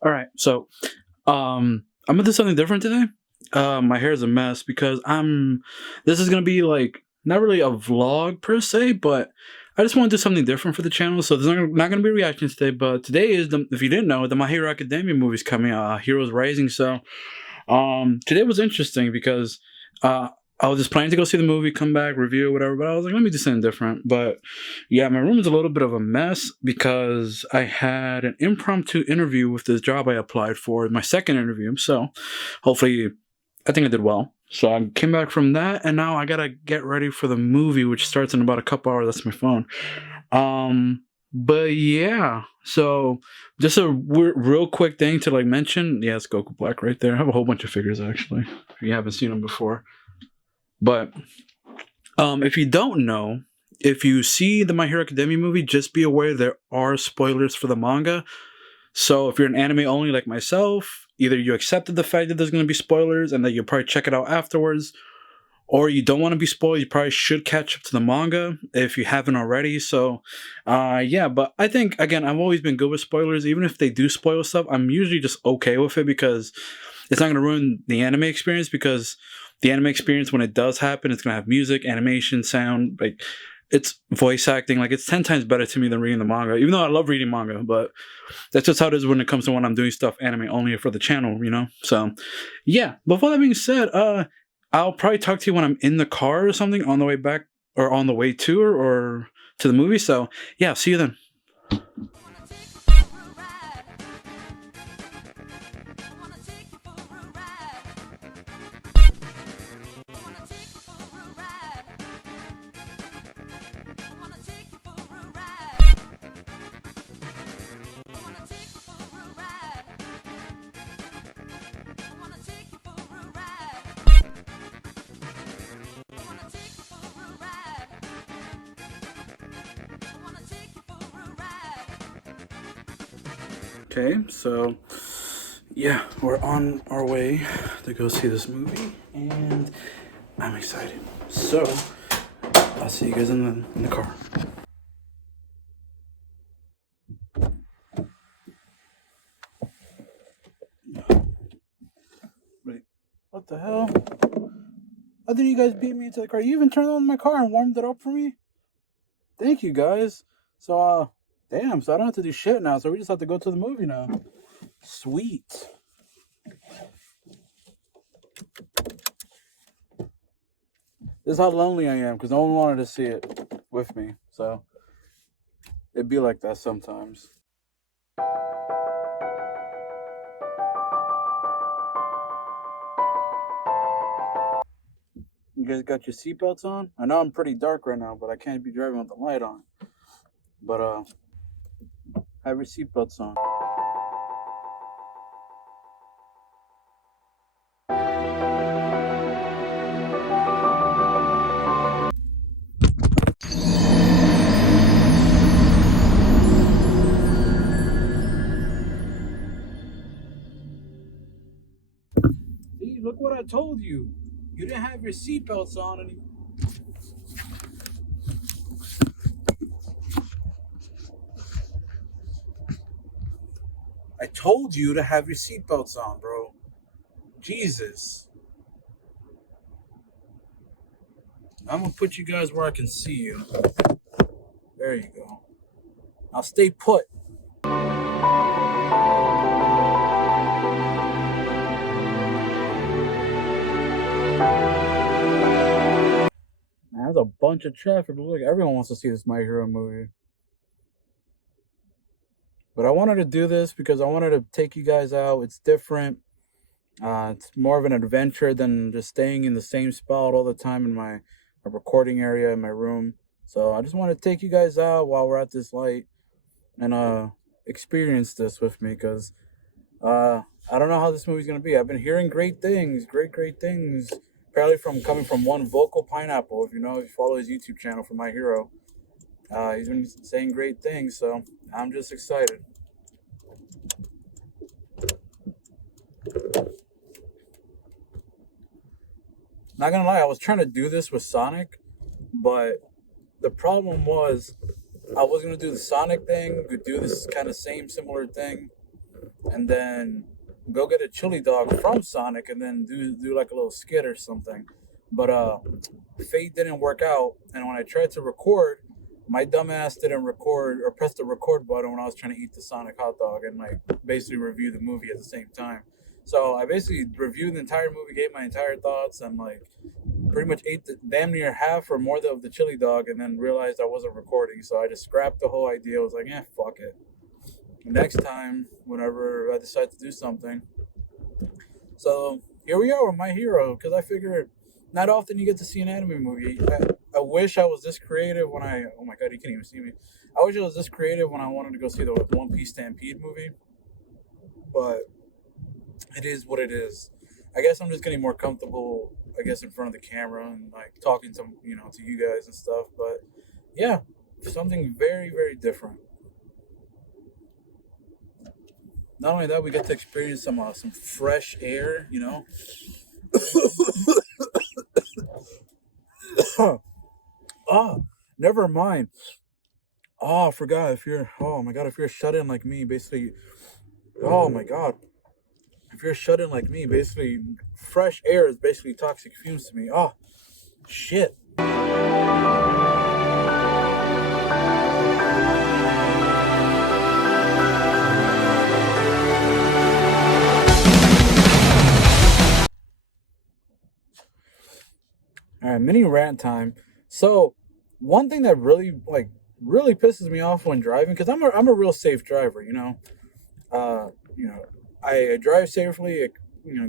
All right, so I'm gonna do something different today. My hair is a mess because I'm. This is gonna be like not really a vlog per se, but I just want to do something different for the channel. So there's not gonna be reactions today, but today is the. If you didn't know, the My Hero Academia movie's coming out, Heroes Rising. So today was interesting because uh, I was just planning to go see the movie, come back, review, whatever. But I was like, let me do something different. But yeah, my room is a little bit of a mess because I had an impromptu interview with this job I applied for, my second interview. So hopefully, I think I did well. So I came back from that, and now I gotta get ready for the movie, which starts in about a couple hours. That's my phone. But yeah, so just a real quick thing to like mention. Yeah, it's Goku Black right there. I have a whole bunch of figures actually. If you haven't seen them before, but if you don't know, if you see the My Hero Academia movie, just be aware there are spoilers for the manga. So if you're an anime only like myself, either you accepted the fact that there's going to be spoilers and that you'll probably check it out afterwards, or you don't want to be spoiled, you probably should catch up to the manga if you haven't already. So, yeah, but I think, again, I've always been good with spoilers. Even if they do spoil stuff, I'm usually just okay with it because it's not going to ruin the anime experience, because the anime experience, when it does happen, it's going to have music, animation, sound, like, it's voice acting. Like, it's 10 times better to me than reading the manga, even though I love reading manga, but that's just how it is when it comes to when I'm doing stuff anime only for the channel, you know? So, yeah, before that being said, I'll probably talk to you when I'm in the car or something on the way back or on the way to or to the movie. So, yeah, see you then. Okay, so yeah, we're on our way to go see this movie, and I'm excited. So, I'll see you guys in the car. Wait, what the hell? How did you guys beat me into the car? You even turned on my car and warmed it up for me? Thank you guys. So, damn, so I don't have to do shit now, so we just have to go to the movie now. Sweet. This is how lonely I am, because no one wanted to see it with me. So, it'd be like that sometimes. You guys got your seatbelts on? I know I'm pretty dark right now, but I can't be driving with the light on. But, have your seatbelts on. See, look what I told you. You didn't have your seatbelts on and I told you to have your seatbelts on, bro. Jesus. I'm gonna put you guys where I can see you. There you go. Now stay put. Man, there's a bunch of traffic. Look, everyone wants to see this My Hero movie. But I wanted to do this because I wanted to take you guys out. It's different. It's more of an adventure than just staying in the same spot all the time in my recording area in my room. So I just want to take you guys out while we're at this light and experience this with me, because I don't know how this movie's gonna be. I've been hearing great things, great things. Apparently from coming from one Vocal Pineapple, if you follow his YouTube channel for My Hero. He's been saying great things, so I'm just excited. Not gonna lie, I was trying to do this with Sonic, but the problem was I was gonna do the Sonic thing, could do this kind of same similar thing, and then go get a chili dog from Sonic, and then do like a little skit or something. But fate didn't work out, and when I tried to record, my dumbass didn't record or press the record button when I was trying to eat the Sonic hot dog and like basically review the movie at the same time. So I basically reviewed the entire movie, gave my entire thoughts, and like pretty much ate damn near half or more of the chili dog, and then realized I wasn't recording. So I just scrapped the whole idea. I was like, yeah, fuck it. Next time, whenever I decide to do something. So here we are with My Hero, because I figure not often you get to see an anime movie. I wish I was this creative when I. Oh my god, you can't even see me. I wish I was this creative when I wanted to go see the One Piece Stampede movie. But it is what it is. I guess I'm just getting more comfortable, I guess, in front of the camera and like talking to to you guys and stuff. But yeah, something very very different. Not only that, we get to experience some fresh air. Oh, never mind. Oh, I forgot. If you're, oh my god, if you're shut in like me, basically, oh my god, if you're shut in like me, basically, fresh air is basically toxic fumes to me. Oh, shit. All right, mini rant time. So, one thing that really pisses me off when driving, because I'm a real safe driver. Uh, you know, I drive safely.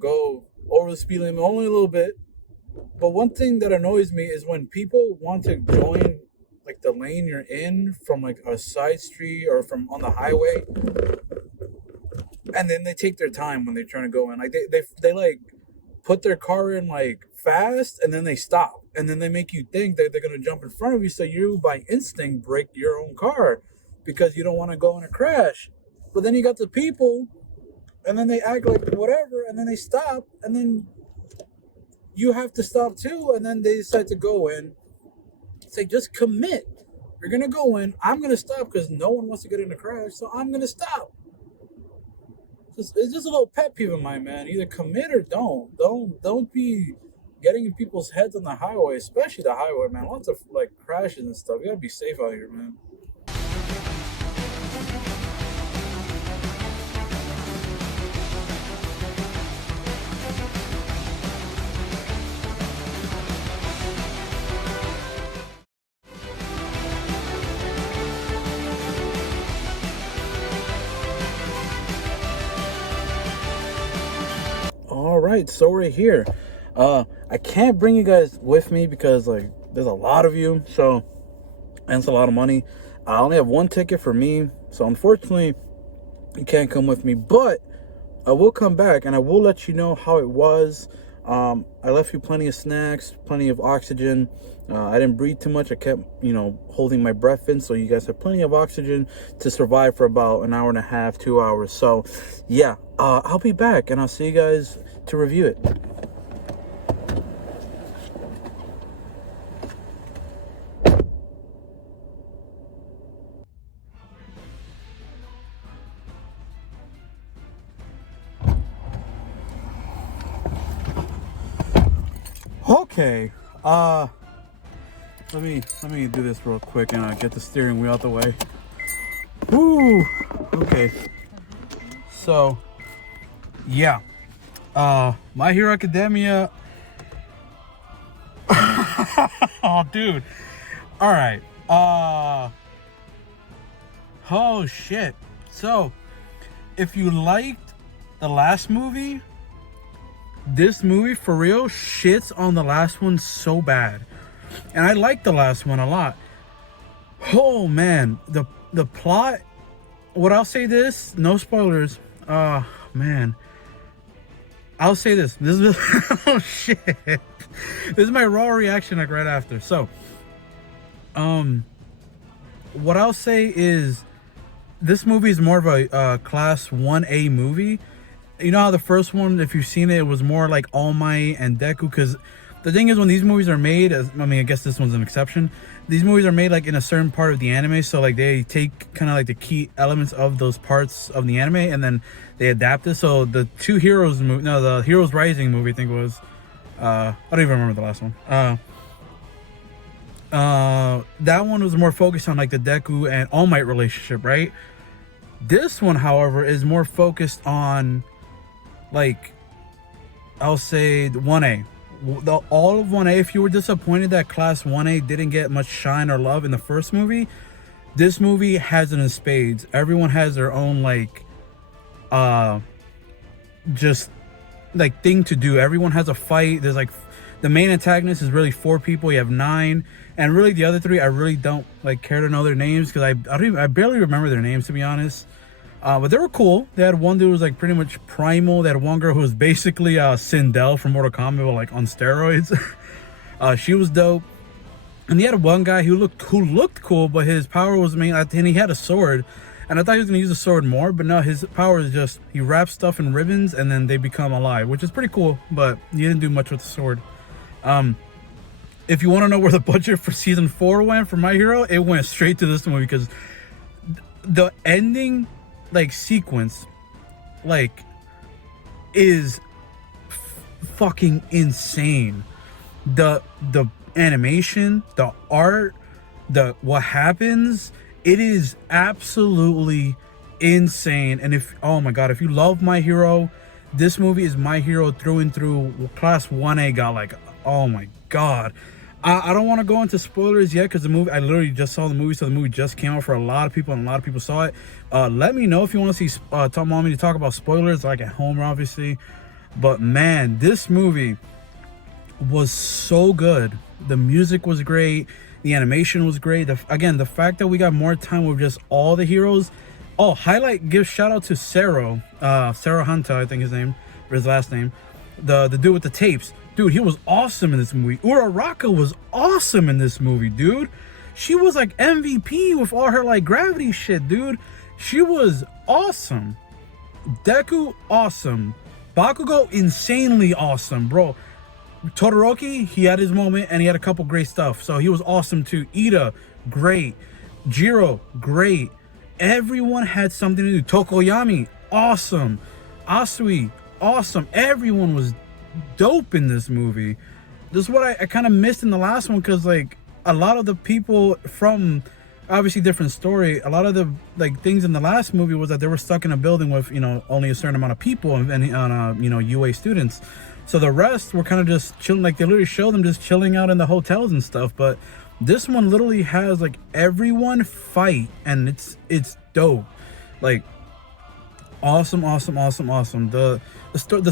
Go over the speed limit only a little bit. But one thing that annoys me is when people want to join like the lane you're in from like a side street or from on the highway, and then they take their time when they're trying to go in. Like they like put their car in like fast, and then they stop, and then they make you think that they're gonna jump in front of you, so you by instinct brake your own car because you don't want to go in a crash. But then you got the people, and then they act like whatever, and then they stop, and then you have to stop too, and then they decide to go in. It's like, just commit. You're gonna go in. I'm gonna stop because no one wants to get in a crash, so I'm gonna stop. It's just a little pet peeve of mine, man. Either commit or don't. Don't be getting in people's heads on the highway, especially the highway, man. Lots of like crashes and stuff. You gotta be safe out here, man. All right, so we're here. I can't bring you guys with me because like there's a lot of you, so and it's a lot of money. I only have one ticket for me, so unfortunately you can't come with me. But I will come back and I will let you know how it was. I left you plenty of snacks, plenty of oxygen. I didn't breathe too much. I kept, holding my breath in, so you guys have plenty of oxygen to survive for about an hour and a half, 2 hours. So, yeah, I'll be back and I'll see you guys to review it. Okay, let me do this real quick and get the steering wheel out the way. Woo. Okay. So, yeah. My Hero Academia. Oh, dude. All right. Oh shit. So, if you liked the last movie, this movie for real shits on the last one so bad. And I liked the last one a lot. Oh man, the plot, what I'll say this, no spoilers. Man. I'll say this. This is oh shit. This is my raw reaction like right after. So, what I'll say is this movie is more of a class 1A movie. You know how the first one, if you've seen it, it was more like All Might and Deku, because the thing is, when these movies are made, I mean, I guess this one's an exception. These movies are made like in a certain part of the anime, so like they take kind of like the key elements of those parts of the anime and then they adapt it. So the Two Heroes movie, no, the Heroes Rising movie, I think it was. I don't even remember the last one. That one was more focused on like the Deku and All Might relationship, right? This one, however, is more focused on, like, I'll say 1A. All of 1A. If you were disappointed that Class 1A didn't get much shine or love in the first movie, this movie has it in spades. Everyone has their own like just like thing to do. Everyone has a fight. There's like, the main antagonist is really 4 people. You have 9, and really the other 3 I really don't like care to know their names, because I barely remember their names, to be honest. But they were cool. They had one dude who was like pretty much primal. They had one girl who was basically Sindel from Mortal Kombat, but like on steroids. She was dope. And they had one guy who looked cool, but his power was main, and he had a sword. And I thought he was gonna use the sword more, but no, his power is just he wraps stuff in ribbons and then they become alive, which is pretty cool. But he didn't do much with the sword. If you want to know where the budget for season 4 went for My Hero, it went straight to this movie, because the ending like sequence like is fucking insane. The animation, the art, what happens, it is absolutely insane. And if, oh my god, if you love My Hero, this movie is My Hero through and through. Class 1A got like, oh my god. I don't want to go into spoilers yet, because the movie, I literally just saw the movie, so the movie just came out for a lot of people, and a lot of people saw it. Let me know if you want to see want me to talk about spoilers, like at home, obviously. But man, this movie was so good. The music was great. The animation was great. Again, the fact that we got more time with just all the heroes. Oh, give shout out to Sero Hunter, I think his name, or his last name. The dude with the tapes. Dude, he was awesome in this movie. Uraraka was awesome in this movie, dude. She was like MVP with all her like gravity shit, dude. She was awesome. Deku, awesome. Bakugou, insanely awesome, bro. Todoroki, he had his moment and he had a couple great stuff, so he was awesome too. Ida, great. Jiro, great. Everyone had something to do. Tokoyami, awesome. Asui, awesome. Everyone was dope in this movie. This is what I kind of missed in the last one, because like a lot of the people from, obviously different story, a lot of the like things in the last movie was that they were stuck in a building with, you know, only a certain amount of people and you know, UA students. So the rest were kind of just chilling, like they literally showed them just chilling out in the hotels and stuff. But this one literally has like everyone fight, and it's dope. Like awesome. The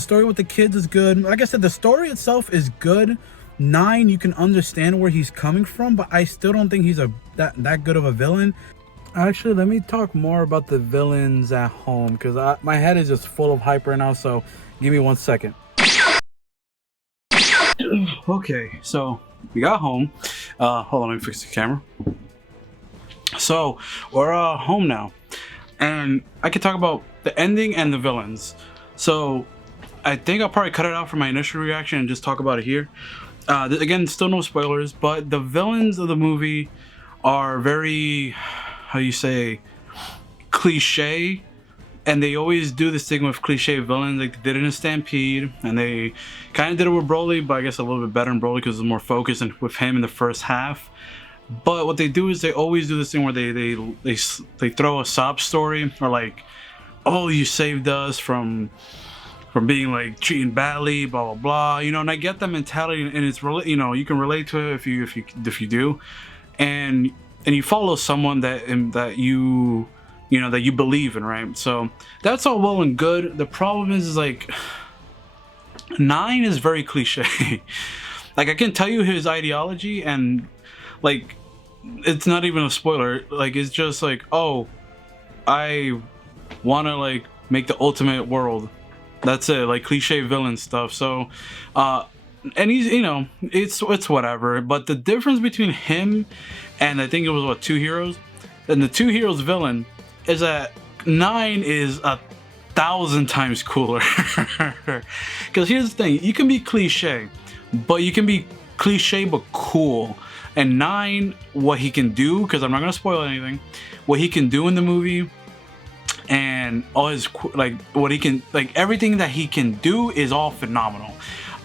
story with the kids is good. Like I said, the story itself is good. 9, you can understand where he's coming from, but I still don't think he's that good of a villain. Actually, let me talk more about the villains at home, because my head is just full of hype right now. So give me 1 second. Okay, so we got home. Hold on, let me fix the camera. So we're home now, and I can talk about the ending and the villains. So I think I'll probably cut it out for my initial reaction and just talk about it here. Again, still no spoilers, but the villains of the movie are very, how you say, cliche. And they always do this thing with cliche villains, like they did it in Stampede, and they kind of did it with Broly, but I guess a little bit better in Broly because it was more focused with him in the first half. But what they do is they always do this thing where they throw a sob story, or like, oh, you saved us from being like treated badly, blah blah blah, you know. And I get that mentality, and it's really, you know, you can relate to it if you do, and you follow someone that you know, that you believe in, right? So that's all well and good. The problem is like 9 is very cliche. Like I can tell you his ideology, and like it's not even a spoiler. Like it's just like, oh, I want to like make the ultimate world. That's it, like cliche villain stuff. So and he's, you know, it's whatever. But the difference between him and I think it was what, Two Heroes, and the Two Heroes villain is that 9 is 1,000 times cooler. Because here's the thing, you can be cliche, but you can be cliche but cool. And 9, what he can do, because I'm not gonna spoil anything, what he can do in the movie, and all his like what he can, like everything that he can do is all phenomenal.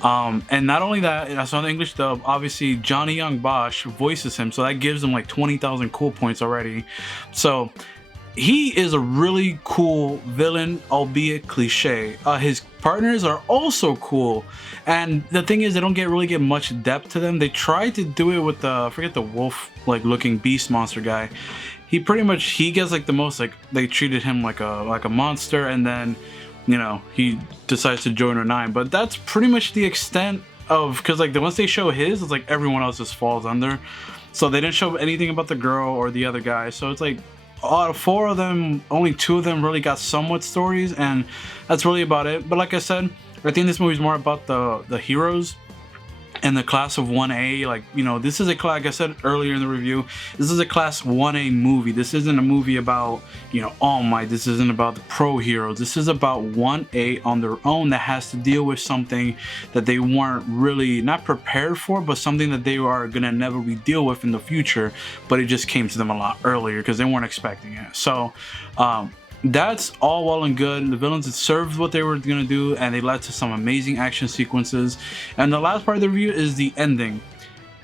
And not only that, I saw the English dub. Obviously, Johnny Young Bosch voices him, so that gives him like 20,000 cool points already. So he is a really cool villain, albeit cliche. His partners are also cool, and the thing is, they don't really get much depth to them. They tried to do it with the, I forget, the wolf like looking beast monster guy. He pretty much, he gets like the most, like they treated him like a monster, and then, you know, he decides to join her 9. But that's pretty much the extent of, because like once they show his, it's like everyone else just falls under. So they didn't show anything about the girl or the other guy. So it's like out of 4 of them, only 2 of them really got somewhat stories, and that's really about it. But like I said, I think this movie is more about the heroes and the class of 1A. Like, you know, this is a class, like I said earlier in the review, this is a class 1A movie. This isn't a movie about, you know, All Might. This isn't about the pro heroes. This is about 1A on their own that has to deal with something that they weren't really, not prepared for, but something that they are gonna never deal with in the future, but it just came to them a lot earlier because they weren't expecting it. So that's all well and good. The villains served what they were gonna do, and they led to some amazing action sequences. And the last part of the review is the ending.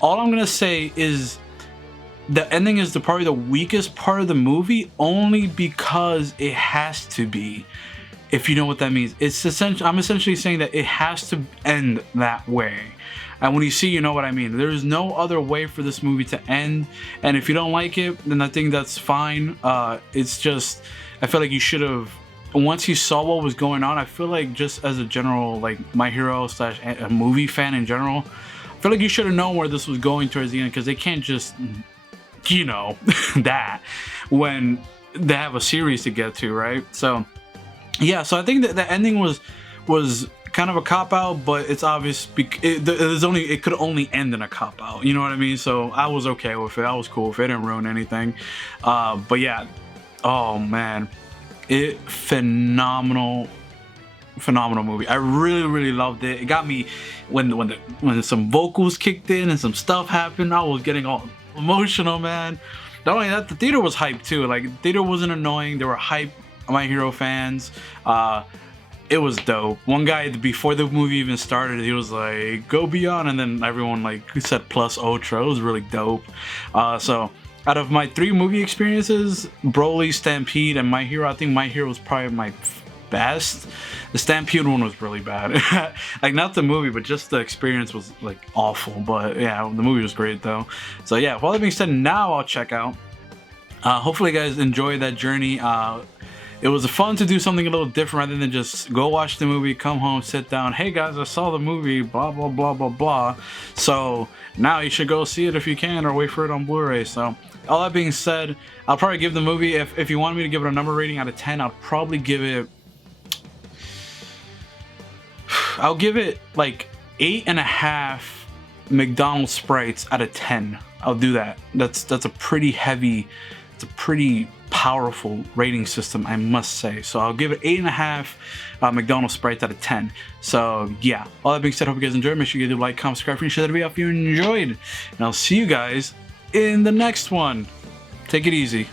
All I'm gonna say is the ending is probably the weakest part of the movie, only because it has to be. If you know what that means, I'm essentially saying that it has to end that way. And when you see, you know what I mean. There is no other way for this movie to end. And if you don't like it, then I think that's fine. It's just, I feel like you should have, once you saw what was going on, I feel like just as a general, like My Hero / a movie fan in general, I feel like you should have known where this was going towards the end, because they can't just, you know, that when they have a series to get to, right? So yeah, so I think that the ending was kind of a cop-out, but it's obvious it could only end in a cop-out, you know what I mean? So I was okay with it. I was cool with it. It didn't ruin anything. But yeah, oh man, phenomenal movie. I really loved it. It got me when some vocals kicked in and some stuff happened. I was getting all emotional, man. Not only that, the theater was hyped too. Like, the theater wasn't annoying. They were hype My Hero fans. It was dope. One guy, before the movie even started, he was like, "Go beyond," and then everyone like said plus ultra. It was really dope. So out of my 3 movie experiences, Broly, Stampede, and My Hero, I think My Hero was probably my best. The Stampede one was really bad. Like, not the movie, but just the experience was like awful. But yeah, the movie was great though. So yeah, with all that being said, now I'll check out. Hopefully you guys enjoyed that journey. It was fun to do something a little different rather than just go watch the movie, come home, sit down. Hey guys, I saw the movie, blah, blah, blah, blah, blah. So now you should go see it if you can, or wait for it on Blu-ray. So all that being said, I'll probably give the movie, if you want me to give it a number rating out of 10, I'll probably give it, I'll give it like 8.5 McDonald's Sprites out of 10. I'll do that. That's a pretty heavy, it's a pretty powerful rating system, I must say. So I'll give it 8.5 McDonald's Sprites out of 10. So yeah, all that being said, hope you guys enjoyed. Make sure you do like, comment, subscribe, and share that video if you enjoyed. And I'll see you guys in the next one. Take it easy.